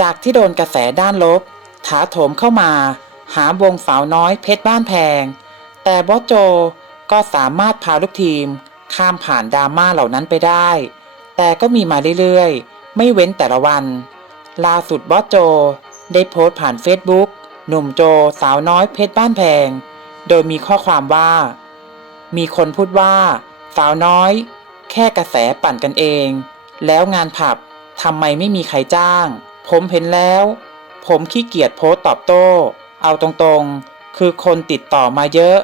จากที่โดนกระแสด้านลบ ถาโถมเข้ามา หาวงสาวน้อยเพชรบ้านแพง แต่บอสโจก็สามารถพาลูกทีม ข้ามผ่านดราม่าเหล่านั้นไปได้ แต่ก็มีมาเรื่อยๆ ไม่เว้นแต่ละวัน ล่าสุดบอสโจได้โพสต์ผ่านเฟซบุ๊กหนุ่มโจสาวน้อยเพชรบ้านแพง โดยมีข้อความว่า มีคนพูดว่า สาวน้อย แค่กระแสปั่นกันเอง แล้วงานผับทำไมไม่มีใครจ้าง ผมเห็นแล้ว ผมขี้เกียจโพสตตอบโต้ เอาตรงๆ คือคนติดต่อมาเยอะ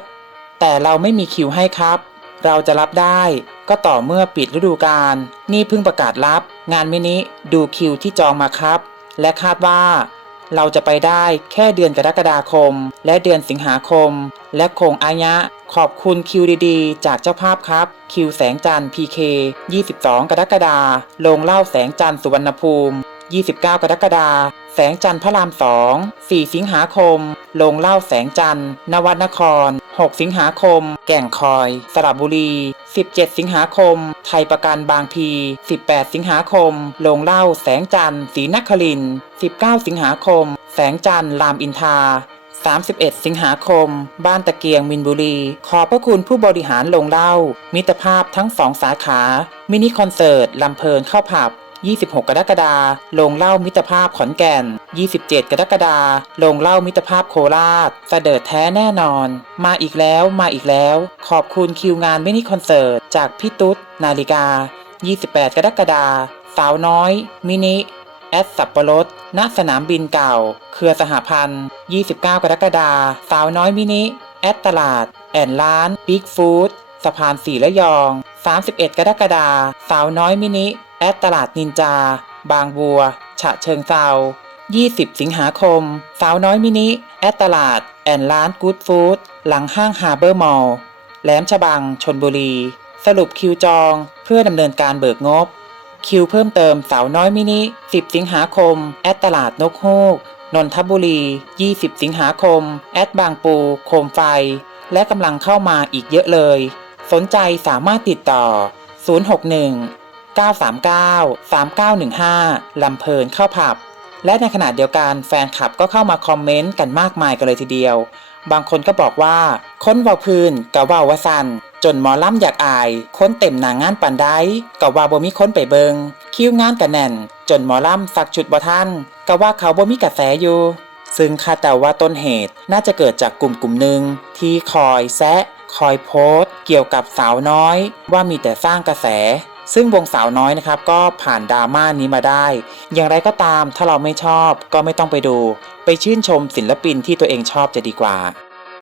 แต่เราไม่มีคิวให้ครับ เราจะรับได้ก็ต่อเมื่อปิดฤดูกาลนี่เพิ่งประกาศรับ งานมินิดูคิวที่จองมาครับ และคาดว่า เราจะไปได้แค่เดือนกรกฎาคม และเดือนสิงหาคม และคงอายะ ขอบคุณคิวดีๆ จากเจ้าภาพครับ คิวแสงจันทร์ PK 22 กรกฎาลงเล่าแสงจันทร์สุวรรณภูมิ 29 กรกฎาแสงจันทร์พระราม2 4สิงหาคมลงเล่าแสงจันทร์ นวัดนคร 6 สิงหาคม แก่งคอย สระบุรี 17 สิงหาคม ไทยประกันบางพี 18 สิงหาคมลงเล่าแสงจันทร์ศรีนครินทร์19 สิงหาคม แสงจันทร์รามอินทรา31 สิงหาคม บ้านตะเกียงมินบุรี ขอบพระคุณผู้บริหารลงเล่า มิตรภาพทั้งสองสาขา มินิคอนเสิร์ตลำเพลินเข้าผับ 26 กรกฎาลงเล่ามิตรภาพขอนแก่น 27 กรกฎาลงเล่ามิตรภาพโคราชเสด็จแท้แน่นอน มาอีกแล้วมาอีกแล้ว ขอบคุณคิวงานมินิคอนเสิร์ต จากพี่ตุ๊ดนาฬิกา 28 กรกฎาสาวน้อย มินิ แอดสับปะรดณสนามบินเก่า เครือสหพันธ์ 29 กรกฎาสาวน้อยมินิ แอดตลาด แอนร้านบิ๊กฟู้ดสะพานสีระยอง 31 กรกฎาคมสาวน้อยมินิ แอดตลาดนินจา บางบัว ฉะเชิงเซา20 สิงหาคม สาวน้อยมินิ แอดตลาด แอนร้านกู๊ดฟู้ดหลังห้างฮาร์เบอร์มอลล์แหลมฉบัง ชนบุรี สรุปคิวจองเพื่อดำเนินการเบิกงบ คิวเพิ่มเติมสาวน้อยมินิ 10 สิงหาคม แอดตลาดนกฮูก นนทบุรี 20 สิงหาคม แอดบางปู โคมไฟ และกำลังเข้ามาอีกเยอะเลย สนใจสามารถติดต่อ 061 939 3915 ลำเพลินเข้าผับ และในขณะเดียวกันแฟนคลับก็เข้ามาคอมเมนต์กันมากมายกันเลยทีเดียว บางคนก็บอกว่า ค้นเวาพื้นกะเว่าวสันจนหมอล่ำอยากอาย ค้นเต็มหนางานปันได้กะว่าบ่มีค้นไปเบิง คิวงานกะแน่น จนหมอล่ำสักชุดบ่ท่านกะว่าเขาบ่มีกระแสอยู่ซึ่งคาดเดาว่าต้นเหตุน่าจะเกิดจากกลุ่มกลุ่มหนึ่งที่คอยแซะ คอยโพสต์ เกี่ยวกับสาวน้อย ว่ามีแต่สร้างกระแส ซึ่งวงสาวน้อยนะครับ ก็ผ่านดราม่านี้มาได้ อย่างไรก็ตามถ้าเราไม่ชอบก็ไม่ต้องไปดู ไปชื่นชมศิลปินที่ตัวเองชอบจะดีกว่า